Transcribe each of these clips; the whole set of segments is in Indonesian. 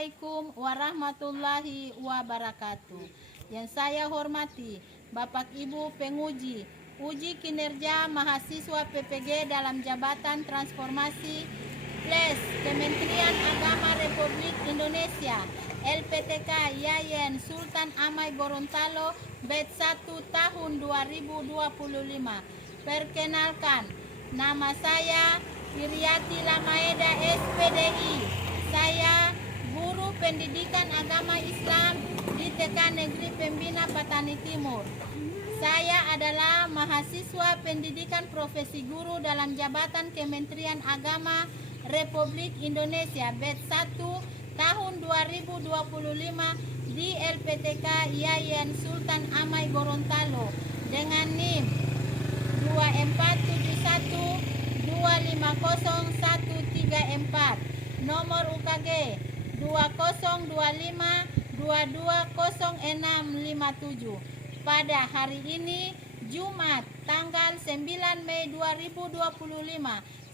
Assalamualaikum warahmatullahi wabarakatuh. Yang saya hormati Bapak Ibu penguji uji kinerja mahasiswa PPG dalam Jabatan Transformasi Plus Kementerian Agama Republik Indonesia LPTK Yayan Sultan Amai Gorontalo Batch 1 tahun 2025. Perkenalkan, nama saya Wiriati Lamaeda SPDI. Saya guru pendidikan agama Islam di TK Negeri Pembina Patani Timur. Saya adalah mahasiswa pendidikan profesi guru dalam Jabatan Kementerian Agama Republik Indonesia Batch 1 tahun 2025 di LPTK Yayan Sultan Amai Gorontalo dengan NIM 247125013 nomor UKG 2025220657. Pada hari ini Jumat tanggal 9 Mei 2025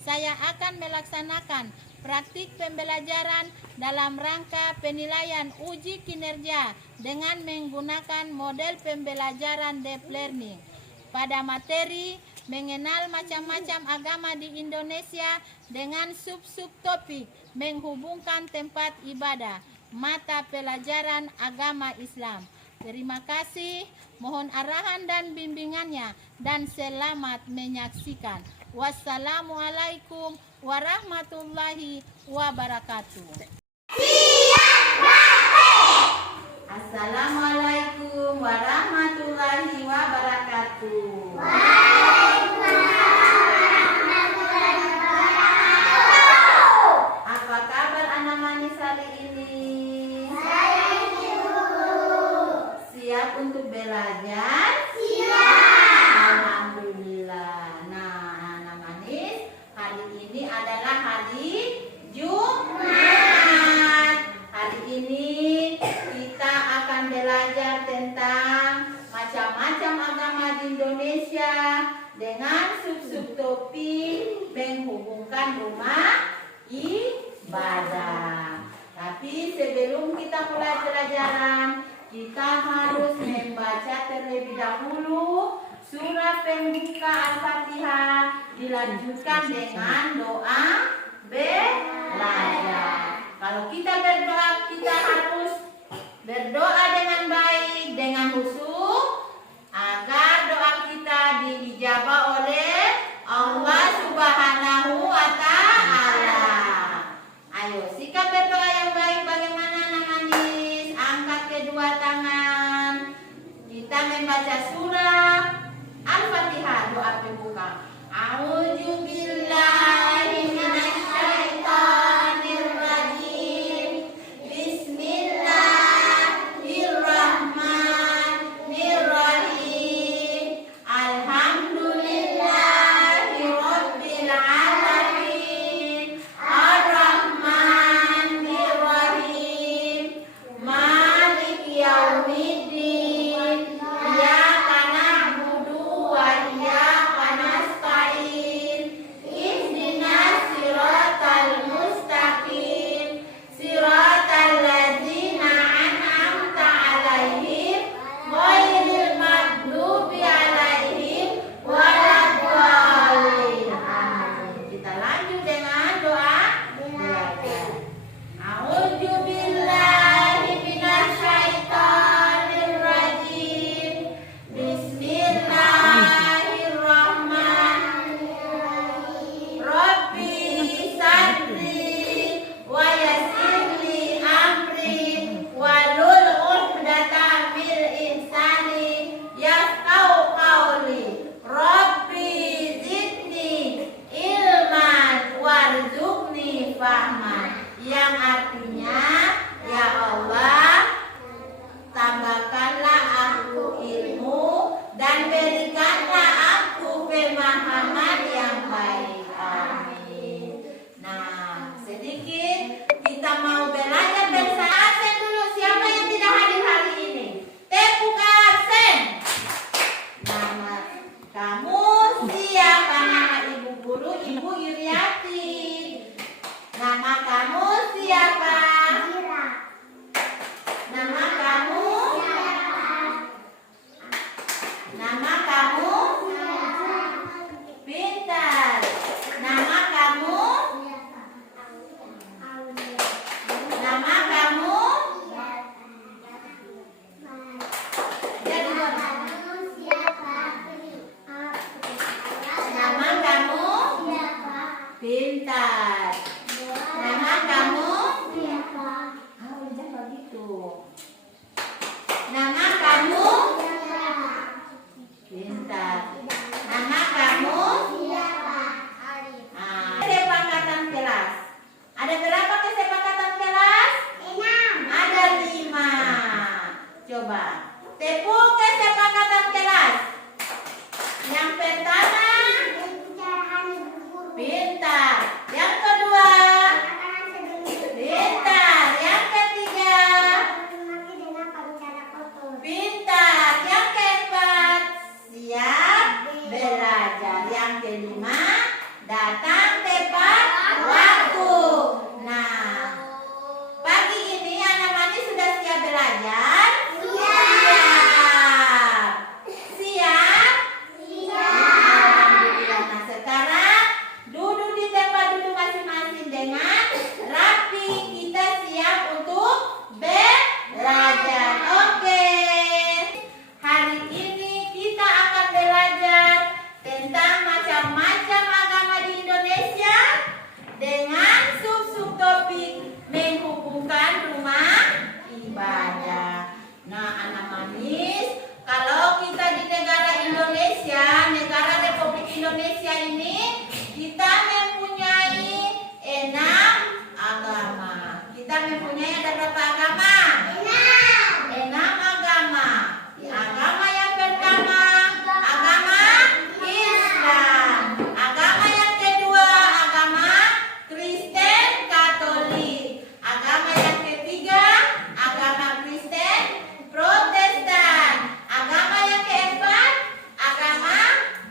saya akan melaksanakan praktik pembelajaran dalam rangka penilaian uji kinerja dengan menggunakan model pembelajaran deep learning pada materi mengenal macam-macam agama di Indonesia dengan sub-sub topik menghubungkan tempat ibadah mata pelajaran agama Islam. Terima kasih, mohon arahan dan bimbingannya dan selamat menyaksikan. Wassalamualaikum warahmatullahi wabarakatuh. Assalamualaikum warahmatullahi wabarakatuh. Apa kabar anak manis hari ini? Siap untuk belajar? Alhamdulillah. Nah, anak manis, hari ini adalah hari Jumat. Hari ini kita akan belajar tentang macam-macam agama di Indonesia dengan sub-sub topik menghubungkan rumah ibadah. Tapi sebelum kita mulai pelajaran, kita harus membaca terlebih dahulu surah pembuka Al-Fatihah, dilanjutkan dengan doa belajar. Kalau kita berdoa, kita harus berdoa dengan baik, dengan khusyuk, agar doa kita diijabah oleh Allah Subhanahu wa Ta'ala. Ayo, sikap berdoa yang baik bagaimana anak manis? Angkat kedua tangan. Kita membaca surah Al-Fatihah, doa pembuka. A'udzubillahi minasyaitonir rajim. Bismillahirrahmanirrahim. Alhamdulillah. Coba tepuk kesepakatan kelas. Yang pertama, pintar. Yang kedua, pintar. Yang ketiga, pintar. Yang keempat, siap belajar. Yang kelima, datang tepat waktu. Nah, pagi ini anak manis sudah siap belajar? Indonesia ini kita mempunyai 6 agama. Kita mempunyai ada berapa agama? 6 agama. Agama yang pertama agama Islam. Agama yang kedua agama Kristen Katolik. Agama yang ketiga agama Kristen Protestan. Agama yang keempat agama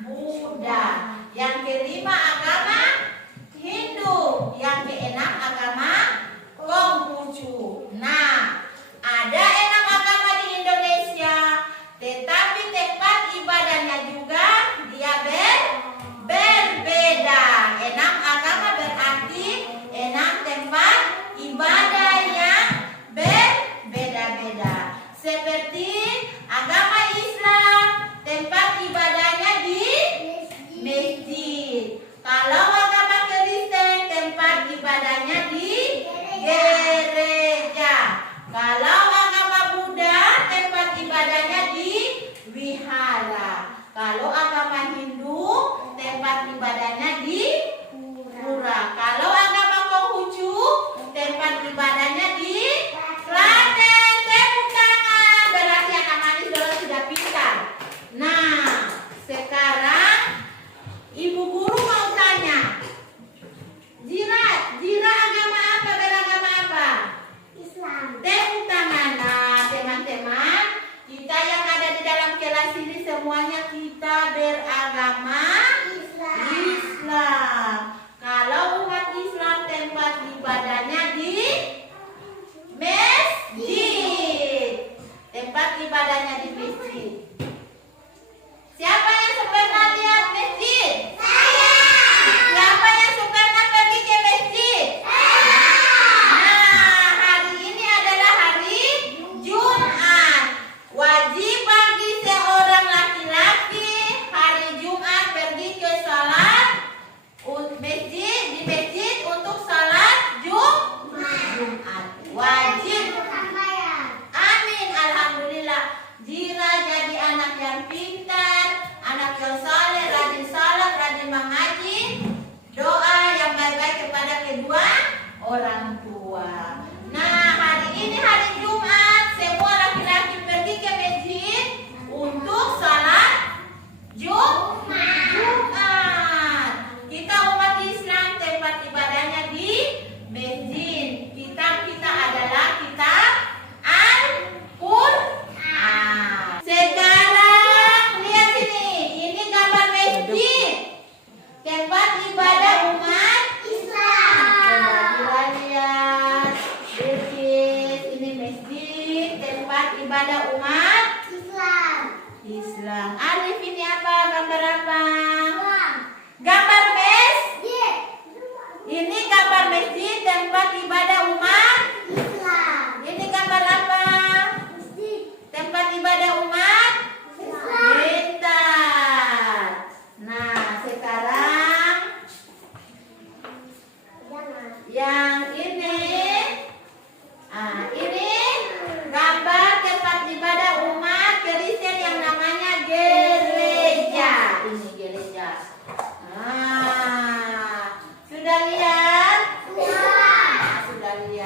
Buddha. Yang kelima agama Hindu. Yang keenam agama Konghucu. Nah, ada 6 agama di Indonesia, tetapi tempat ibadahnya juga dia berbeda. 6 agama berarti 6 tempat ibadah yang berbeda-beda. Seperti agama Islam, tempat ibadahnya di masjid. Kalau agama Kristen, tempat ibadahnya di gereja. Kalau agama Buddha, tempat ibadahnya di wihara. Kalau agama Hindu, tempat ibadahnya di pura. Kalau agama Konghucu, tempat ibadahnya di klaten. Tepuk tangan. Berarti anak manis sudah pintar. Nah, sekarang Ibu guru mau tanya, Jira agama apa, beragama apa? Islam. Tepuk tangan. Nah, teman-teman, kita yang ada di dalam kelas ini semuanya kita beragama Islam. Kalau umat Islam tempat ibadahnya di masjid. Tempat ibadahnya di masjid. Siapa yang pernah lihat masjid? Saya. Siapa yang pernah pergi ke masjid? Saya. Nah, hari ini adalah hari Jumat. Wajib bagi seorang laki-laki hari Jumat pergi ke salat masjid, di masjid untuk salat Jumat. Wajib. Amin, alhamdulillah. Jira jadi anak yang pintar, anak yang saleh, rajin salat, rajin mengaji, doa yang baik-baik kepada kedua orang tua. Nah, hari ini hari Jumat, semua laki-laki pergi ke masjid untuk salat Jumat. Kita umat Islam tempat ibadahnya di masjid. Kita adalah kitab Al-Qur'an. Sekarang lihat sini, ini gambar masjid, tempat ibadah umat Islam. Coba lihat, ini masjid, tempat ibadah umat Islam. Alif ini apa? Gambar apa? Gambar masjid. Ini gambar masjid, tempat ibadah umat. Ini gambar apa? Tempat ibadah umat Pintar. Nah, sekarang yang ini, ini gambar tempat ibadah umat Kristen yang namanya gereja. Ini gereja. Sudah lihat? Sudah lihat.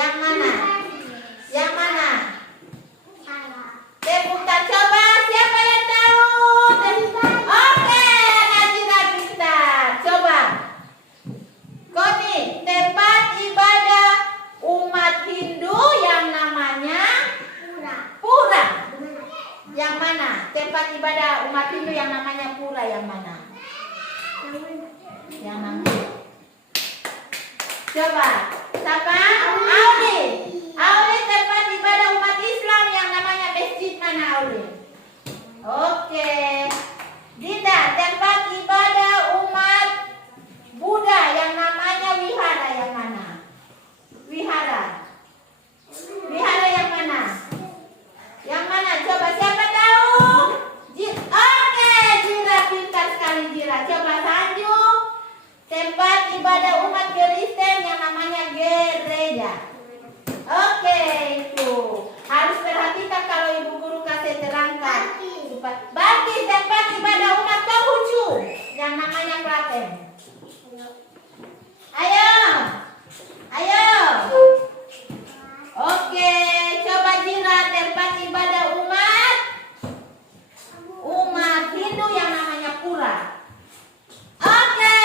Yang mana? Yang mana? Salah. Tepuk tangan coba. Siapa yang tahu? Oke, Najira pintar. Coba. Koni, tempat ibadah umat Hindu yang namanya Pura. Pura. Mana? Yang mana? Tempat ibadah umat Hindu yang namanya Pura yang mana? Yang namanya. Coba. Siapa? Auli. Auli, tempat ibadah umat Islam yang namanya masjid mana Auli? Oke. Dinda, tempat ibadah umat Buddha yang namanya wihara yang mana? Wihara. Wihara yang mana? Yang mana? Coba siapa tahu? Oke, Jira pintar sekali Jira. Coba Sanjung. Tempat ibadah umat Kristen yang namanya gereja. Oke, itu. Harus perhatikan kalau ibu guru kasih terangkan. Bagi tempat ibadah umat Konghucu yang namanya Klaten. Ayo. Ayo. Oke, coba Jira tempat ibadah umat Hindu yang namanya Pura. Oke,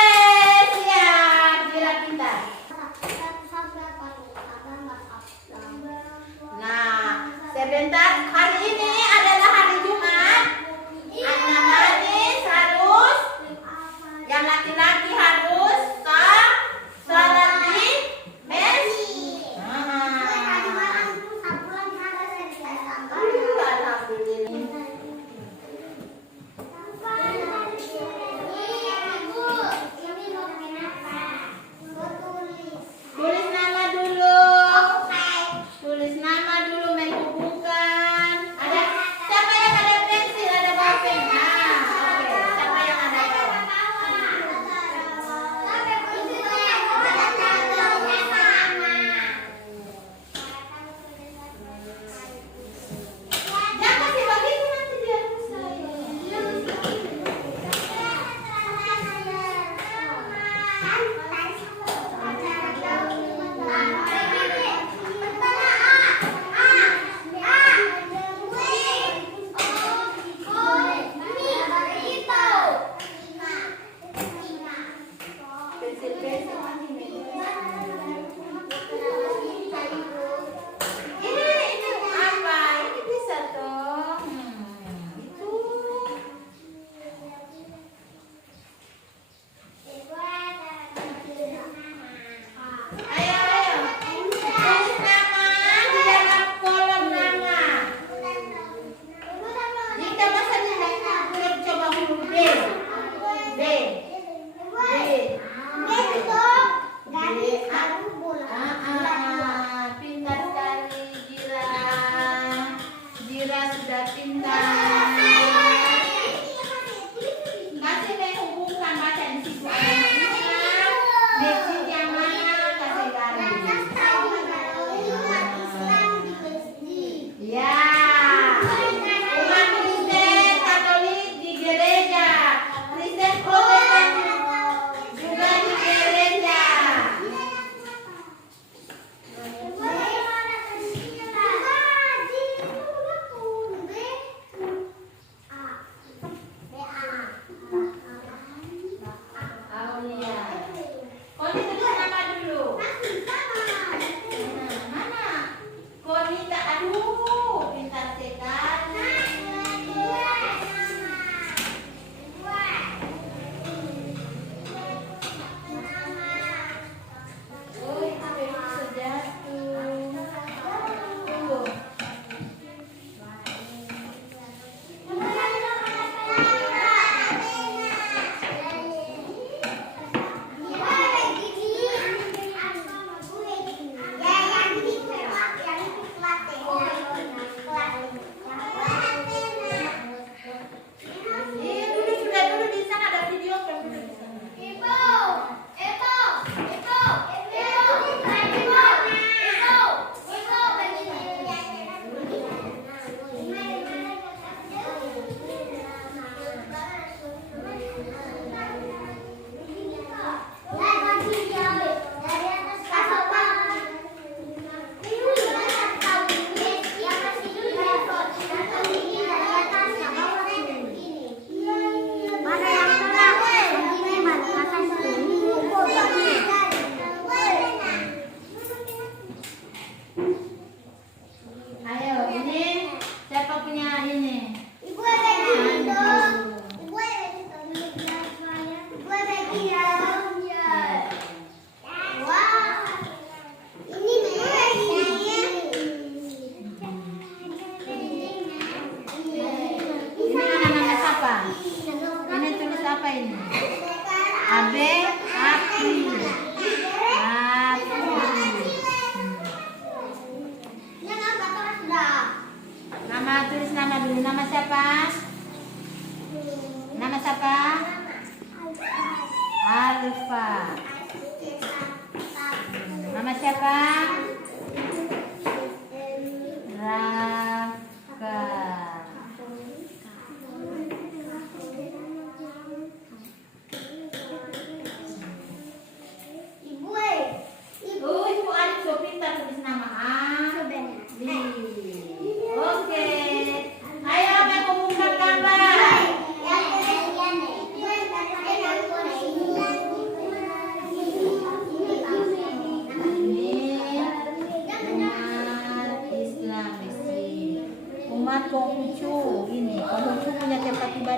siap. Jira pintar. Nah, sebentar. Hari ini adalah hari Jumat. Anak manis harus, yang laki-laki harus salat di masjid. Tulis nama dulu. Tulis nama dulu menghubungkan.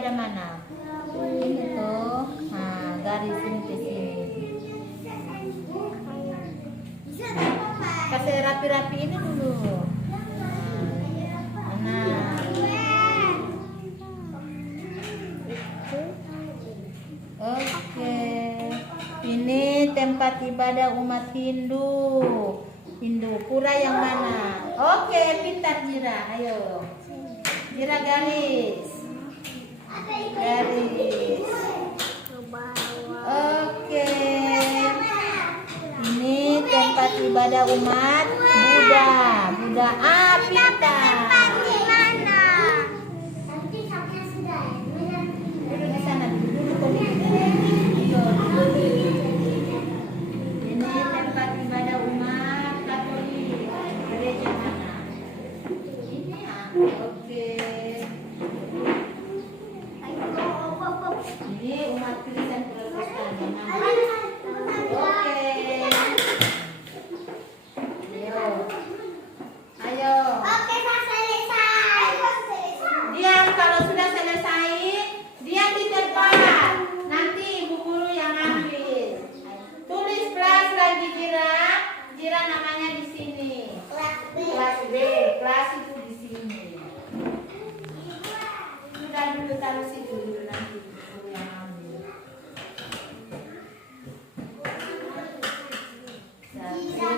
meja mana? Ini tuh. Nah, garis ini ke sini. Kasih rapi-rapi ini dulu. Nah. Oke. Ini tempat ibadah umat Hindu. Pura yang mana? Oke, pintar Jira. Ayo. Jira garis. Garis. Oke. Ini tempat ibadah umat Buddha. Buddha. Pintar. Duduk di sana. Duduk. Ini tempat ibadah umat Katolik. Gereja mana? Ini. Oke. Ini umat Kristen Protestan yang mana? Oke. Ayo. Oke, selesai. Diam, kalau sudah selesai, diam di tempat. Nanti ibu guru yang ambil. Tulis kelas lagi Jira. Jira namanya di sini. Kelas B. Kelas itu di sini. Sudah dulu taruh situ dulu nanti ibu guru yang ambil. Satu.